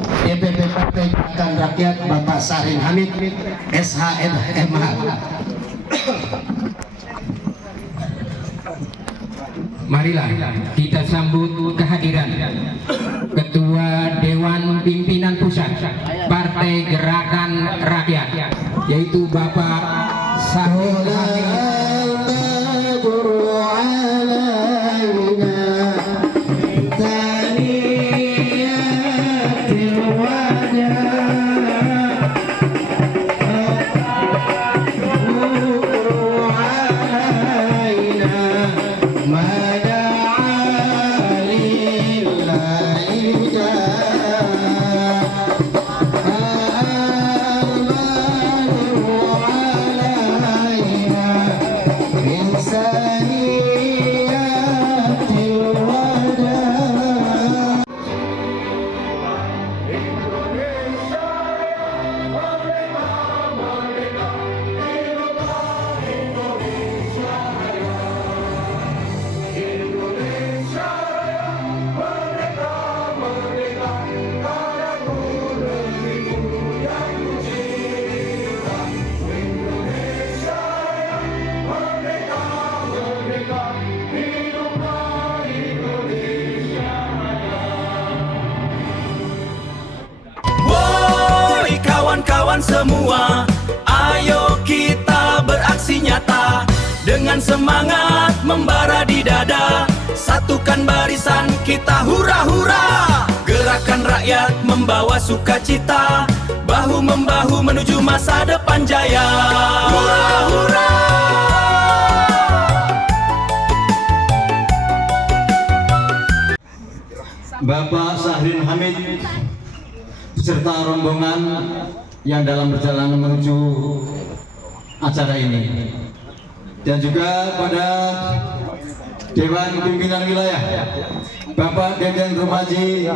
DPP Partai Gerakan Rakyat Bapak Sarin Hamid SHMH. Marilah kita sambut kehadiran Ketua Dewan Pimpinan Pusat Partai Gerakan Rakyat, yaitu Bapak Sarin Hamid. Kawan-kawan semua, ayo kita beraksi nyata dengan semangat membara di dada. Satukan barisan kita hura-hura, gerakan rakyat membawa sukacita, bahu membahu menuju masa depan jaya. Hura-hura. Bapak Sarin Hamid beserta rombongan yang dalam perjalanan menuju acara ini, dan juga pada Dewan Pimpinan Wilayah Bapak Deden Rumaji,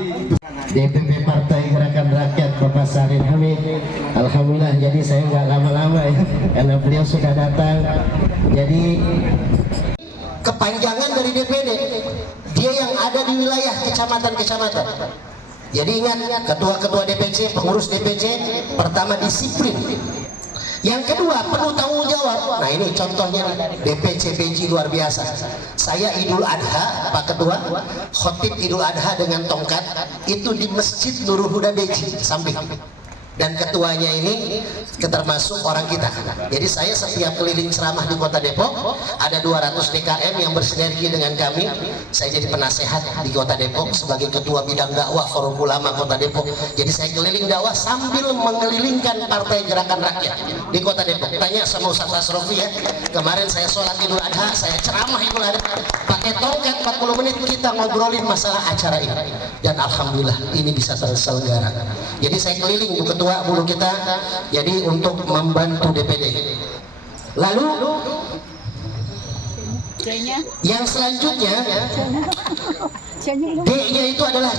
DPP Partai Gerakan Rakyat Bapak Sarin Hamid. Alhamdulillah, jadi saya nggak lama-lama ya, karena beliau sudah datang. Jadi kepanjangan dari DPD, dia yang ada di wilayah kecamatan-kecamatan. Jadi ingat, ketua-ketua DPC, pengurus DPC, pertama disiplin. Yang kedua, penuh tanggung jawab. Nah ini contohnya nih, DPC BJ luar biasa. Saya Idul Adha, Pak Ketua, khotib Idul Adha dengan tongkat, itu di Masjid Nurul Huda BJ, samping. Dan ketuanya ini termasuk orang kita. Jadi saya setiap keliling ceramah di Kota Depok, ada 200 DKM yang bersinergi dengan kami. Saya jadi penasehat di Kota Depok sebagai ketua bidang dakwah Forum Ulama Kota Depok. Jadi saya keliling dakwah sambil mengelilingkan Partai Gerakan Rakyat di Kota Depok. Tanya sama Ustaz Asrofi ya, kemarin saya sholat Idul Adha, saya ceramah Idul Adha, pakai tongkat 40 menit kita ngobrolin masalah acara ini. Dan alhamdulillah ini bisa terselenggara. Jadi saya keliling Bu Ketua, bulu kita, jadi untuk membantu DPD. Lalu yang selanjutnya, D-nya itu adalah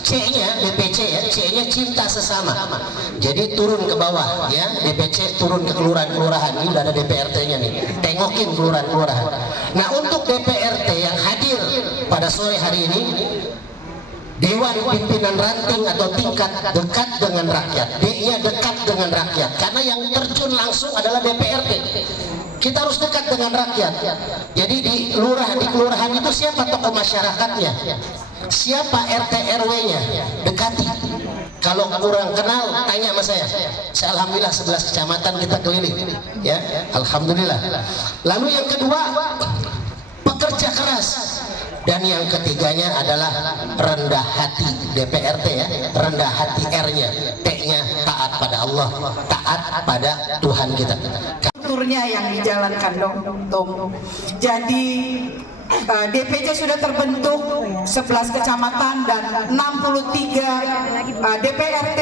C-nya, DPC ya, C-nya cinta sesama. Jadi turun ke bawah ya, DPC turun ke kelurahan-kelurahan. Ini udah ada DPRT-nya nih, tengokin kelurahan-kelurahan. Nah untuk DPRT yang hadir pada sore hari ini, Dewan Pimpinan Ranting atau tingkat dekat dengan rakyat. D-nya dekat dengan rakyat, karena yang terjun langsung adalah DPRD. Kita harus dekat dengan rakyat. Jadi di kelurahan itu siapa tokoh masyarakatnya, siapa RT RW-nya, dekati. Kalau kurang kenal, tanya sama saya. Alhamdulillah 11 kecamatan kita keliling ya, alhamdulillah. Lalu yang kedua, pekerja keras. Dan yang ketiganya adalah rendah hati, DPRT ya, rendah hati R-nya, T-nya taat pada Allah, taat pada Tuhan kita. Strukturnya yang dijalankan dong. Jadi DPC sudah terbentuk 11 kecamatan dan 63 DPRT,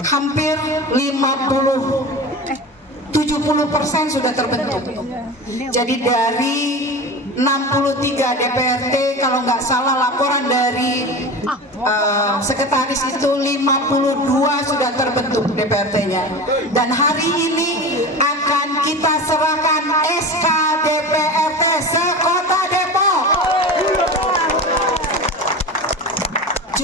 hampir 70% sudah terbentuk. Jadi dari 63 DPRT, kalau nggak salah laporan dari sekretaris itu 52 sudah terbentuk DPRT-nya. Dan hari ini akan kita serahkan SK DPRT se-Kota Depok.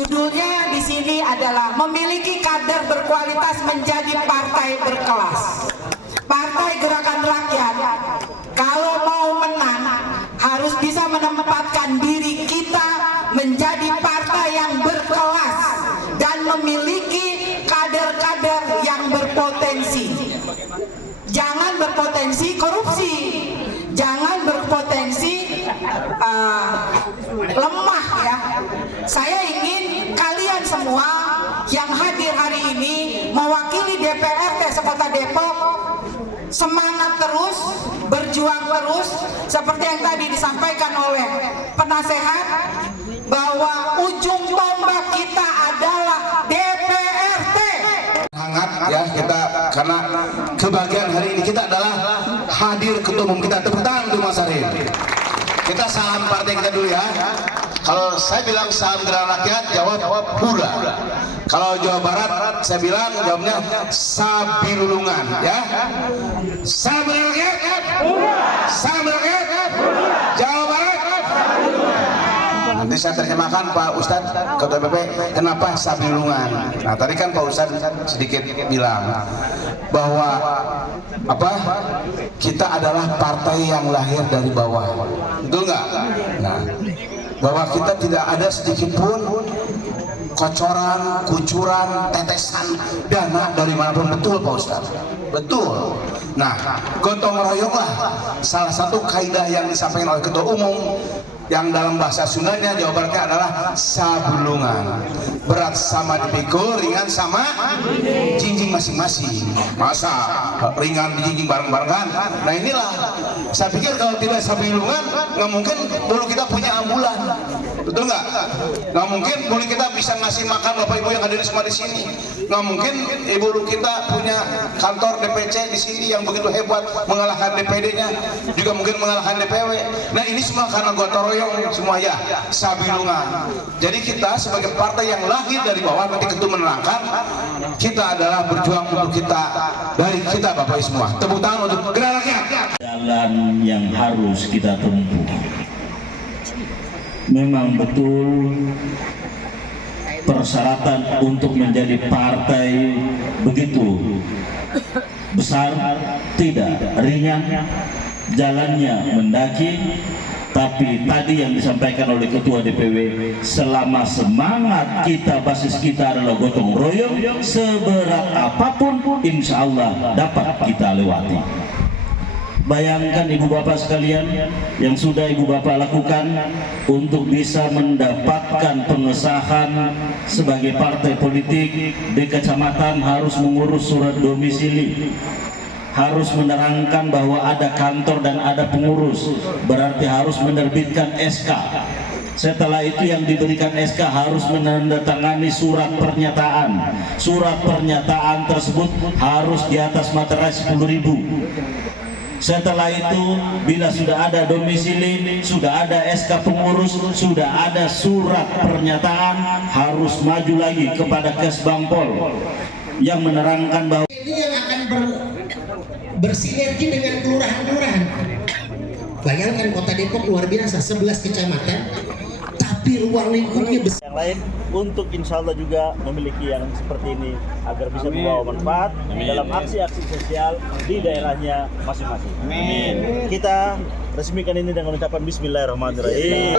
Judulnya di sini adalah memiliki kader berkualitas menjadi partai berkelas. Partai Gerakan Rakyat kalau mau menang harus bisa menempatkan diri kita menjadi partai yang berkelas dan memiliki kader-kader yang berpotensi. Jangan berpotensi korupsi, jangan berpotensi lemah ya. Saya ingin kalian semua yang hadir hari ini mewakili DPRD Sekota Depok semangat terus, berjuang terus seperti yang tadi disampaikan oleh penasehat bahwa ujung tombak kita adalah DPRD. Hangat ya kita, karena kebahagiaan hari ini kita adalah hadir ketua umum kita. Tepuk tangan untuk Mas Sahril. Kita salam partai kita dulu ya. Kalau saya bilang salam Gerakan Rakyat, jawab hura. Kalau Jawa Barat saya bilang jawabnya Sabilulungan ya. Salam Gerakan Rakyat, salam Gerakan Rakyat, Jawa Barat. Nanti saya terjemahkan Pak Ustadz Ketua PP kenapa Sabilulungan. Nah tadi kan Pak Ustadz sedikit bilang bahwa kita adalah partai yang lahir dari bawah, betul nggak? Nah, bahwa kita tidak ada sedikit pun kocoran, kucuran, tetesan dana dari manapun, betul Pak Ustadz? Betul. Nah, gotong royonglah salah satu kaidah yang disampaikan oleh Ketua Umum yang dalam bahasa Sundanya, Jawa Baratnya adalah sabulungan. Berat sama dipikul, ringan sama jinjing masing-masing. Masa ringan dijinjing bareng-barengan? Nah inilah, saya pikir kalau tidak sabulungan, nggak mungkin dulu kita punya ambulan. Betul nggak? Nggak mungkin boleh kita bisa ngasih makan Bapak Ibu yang hadir semua di sini. Nggak mungkin Ibu kita punya kantor DPC di sini yang begitu hebat mengalahkan DPD-nya, juga mungkin mengalahkan DPW. Nah ini semua karena gotong royong semua ya, sabilungan. Jadi kita sebagai partai yang lahir dari bawah, nanti ketua menerangkan, kita adalah berjuang untuk kita, dari kita Bapak Ibu semua. Tepuk tangan untuk Gerakan Rakyat. Jalan yang harus kita tempuh. Memang betul persyaratan untuk menjadi partai begitu besar, tidak ringan, jalannya mendaki. Tapi tadi yang disampaikan oleh Ketua DPW, selama semangat kita, basis kita adalah gotong royong, seberat apapun insya Allah dapat kita lewati. Bayangkan Ibu Bapak sekalian yang sudah Ibu Bapak lakukan untuk bisa mendapatkan pengesahan sebagai partai politik di kecamatan, harus mengurus surat domisili, harus menerangkan bahwa ada kantor dan ada pengurus, berarti harus menerbitkan SK. Setelah itu yang diberikan SK harus menandatangani surat pernyataan. Surat pernyataan tersebut harus di atas materai 10.000. Setelah itu bila sudah ada domisili, sudah ada SK pengurus, sudah ada surat pernyataan, harus maju lagi kepada Kesbangpol yang menerangkan bahwa ini yang akan bersinergi dengan kelurahan-kelurahan. Bayangkan Kota Depok luar biasa, 11 kecamatan, tapi ruang lingkupnya besar. Yang lain untuk insya Allah juga memiliki yang seperti ini agar bisa membawa manfaat dalam aksi-aksi sosial di daerahnya masing-masing. Amin. Kita resmikan ini dengan ucapan Bismillahirrahmanirrahim.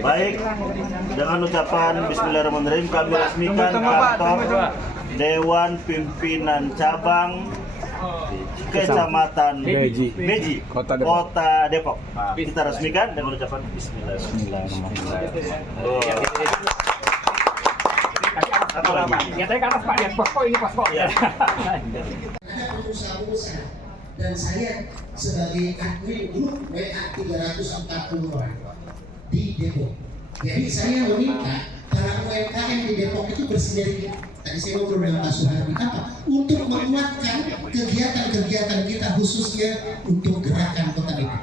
Baik, dengan ucapan Bismillahirrahmanirrahim kami resmikan kantor Dewan Pimpinan Cabang Kecamatan Beji, Kota Depok. Kita resmikan dengan ucapan Bismillahirrahmanirrahim. Satu lagi. Nyatanya kan Pak ya, posko ini posko. Ada pengusaha-pengusaha dan saya sebagai admin grup WA 340 orang di Depok. Jadi saya meminta para UMKM di Depok itu bersinergi. Tadi saya ngobrol dengan Pak Suhardi, apa? Untuk menguatkan kegiatan-kegiatan kita khususnya untuk gerakan Kota Depok.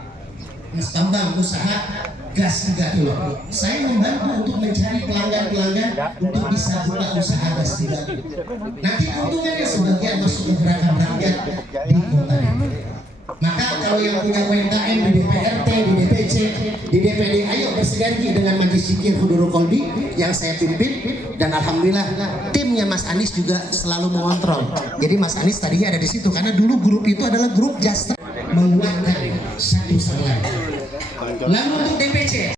Mas tambang usaha gas 3 kilo. Saya membantu untuk mencari pelanggan-pelanggan untuk bisa buka usaha gas 3 kilo. Nanti keuntungannya sebagian masuk ke gerakan rakyat di kota Depok. Maka kalau yang punya UMKM di DPRT, di DPC, di DPD, ayo bersinergi dengan Majelis Zikir Hudurul Qalbi yang saya pimpin, dan alhamdulillah timnya Mas Anies juga selalu mengontrol. Jadi Mas Anies tadinya ada di situ karena dulu grup itu adalah grup Just menguatkan satu sama lain. Lalu untuk DPC